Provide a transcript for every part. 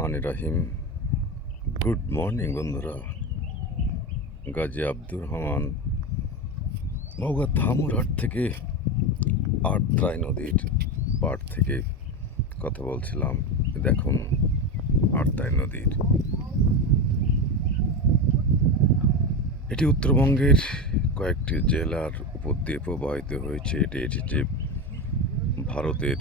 রহমানির রহিম। Good morning বন্ধুরা। গাজী আব্দুর রহমান, নওগাঁ ধামুরহাট থেকে আটত্রাই নদীর পাড় থেকে কথা বলছিলাম। দেখুন আটত্রাই নদীর, এটি উত্তরবঙ্গের কয়েকটি জেলার উপর দিয়ে প্রবাহিত হয়েছে। এটি এসেছে ভারতের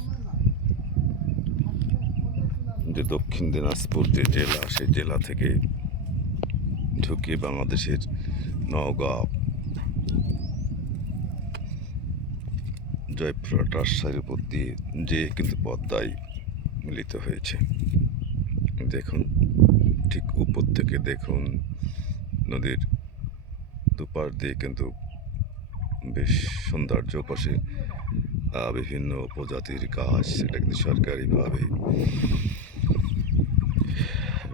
যে দক্ষিণ দিনাজপুর যে জেলা, সেই জেলা থেকে ঢুকে বাংলাদেশের নওগাঁ, জয়পুরহাট, রাজশাহীর উপর দিয়ে যে কিন্তু পদ্মায় মিলিত হয়েছে। দেখুন ঠিক উপর থেকে দেখুন নদীর দুপার দিয়ে কিন্তু বেশ সৌন্দর্য, পাশে বিভিন্ন প্রজাতির গাছ, সেটা কিন্তু সরকারিভাবে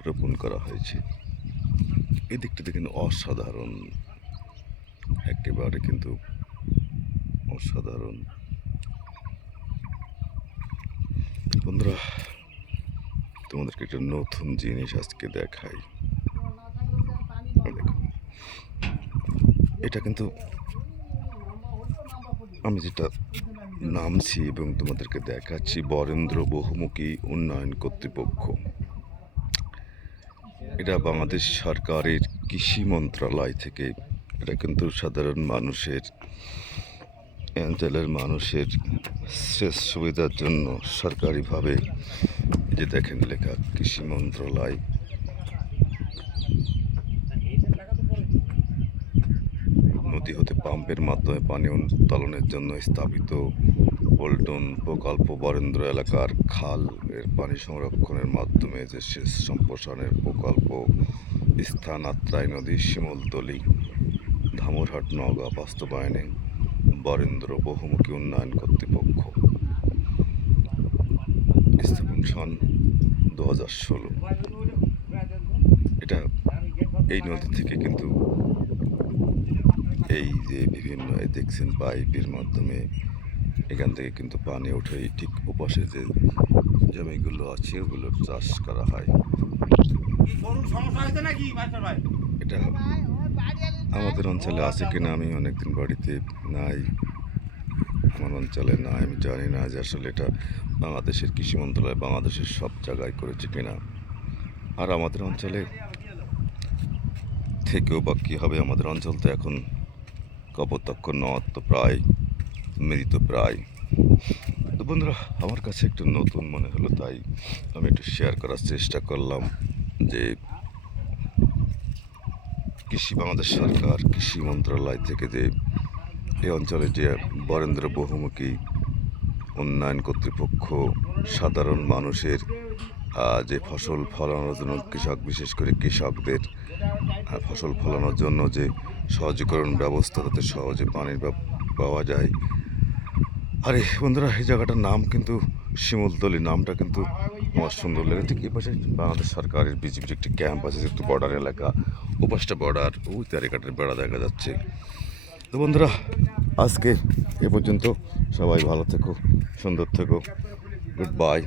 রোপণ করা হয়েছে। এই দিকটা দেখেন অসাধারণ, একেবারে কিন্তু অসাধারণ। বন্ধুরা, তোমাদেরকে একটা নতুন জিনিস আজকে দেখাই। দেখো, এটা কিন্তু আমি যেটা নামছি এবং তোমাদেরকে দেখাচ্ছি, বরেন্দ্র বহুমুখী উন্নয়ন কর্তৃপক্ষ। এটা বাংলাদেশ সরকারের কৃষি মন্ত্রণালয় থেকে, এটা কিন্তু সাধারণ মানুষের, অঞ্চলের মানুষের শেষ সুবিধার জন্য সরকারিভাবে, যে দেখেন লেখা কৃষি মন্ত্রণালয়। নদী হতে পাম্পের মাধ্যমে পানি উত্তোলনের জন্য স্থাপিত পল্টন প্রকল্প, বরেন্দ্র এলাকার খাল এর পানি সংরক্ষণের মাধ্যমে যে সেচ সম্প্রসারণের প্রকল্প, স্থান আত্রাই নদী, শিমুলতলী, ধামুরহাট, নওগাঁ বাস্তবায়নে বরেন্দ্র বহুমুখী উন্নয়ন কর্তৃপক্ষ। স্থাপন সন 2016। এটা এই নদী থেকে কিন্তু এই যে বিভিন্ন দেখছেন পাইপের মাধ্যমে এখান থেকে কিন্তু পানি ওঠে। ঠিক ওপাশে যে জমিগুলো আছে ওগুলোর চাষ করা হয়। এটা আমাদের অঞ্চলে আছে কিনা আমি অনেকদিন বাড়িতে নাই, আমার অঞ্চলে নাই, আমি জানি না যে আসলে এটা বাংলাদেশের কৃষি মন্ত্রণালয় বাংলাদেশের সব জায়গায় করেছে কিনা। আর আমাদের অঞ্চলে থেকেও বা কী হবে, আমাদের অঞ্চল তো এখন কপোতাক্ষ নদ তো প্রায় মৃত প্রায়। তো বন্ধুরা, আমার কাছে একটু নতুন মনে হলো, তাই আমি একটু শেয়ার করার চেষ্টা করলাম যে বাংলাদেশ সরকার কৃষি মন্ত্রণালয় থেকে যে এই অঞ্চলে যে বরেন্দ্র বহুমুখী উন্নয়ন কর্তৃপক্ষ সাধারণ মানুষের যে ফসল ফলানোর জন্য, কৃষক বিশেষ করে কৃষকদের ফসল ফলানোর জন্য যে সহজীকরণ ব্যবস্থা, তাতে সহজে পানির পাওয়া যায়। আরে বন্ধুরা, এই জায়গাটার নাম কিন্তু শিমুলতলী, নামটা কিন্তু আমার সুন্দর লেগে। ঠিক এই পাশে বাংলাদেশ সরকারের বিজিবির একটি ক্যাম্প আছে, একটু বর্ডার এলাকা, ওপাশটা বর্ডার, ওই তারিকাটের বেড়া দেখা যাচ্ছে। তো বন্ধুরা, আজকে এ পর্যন্ত। সবাই ভালো থেকো, সুন্দর থেকো, গুড বাই।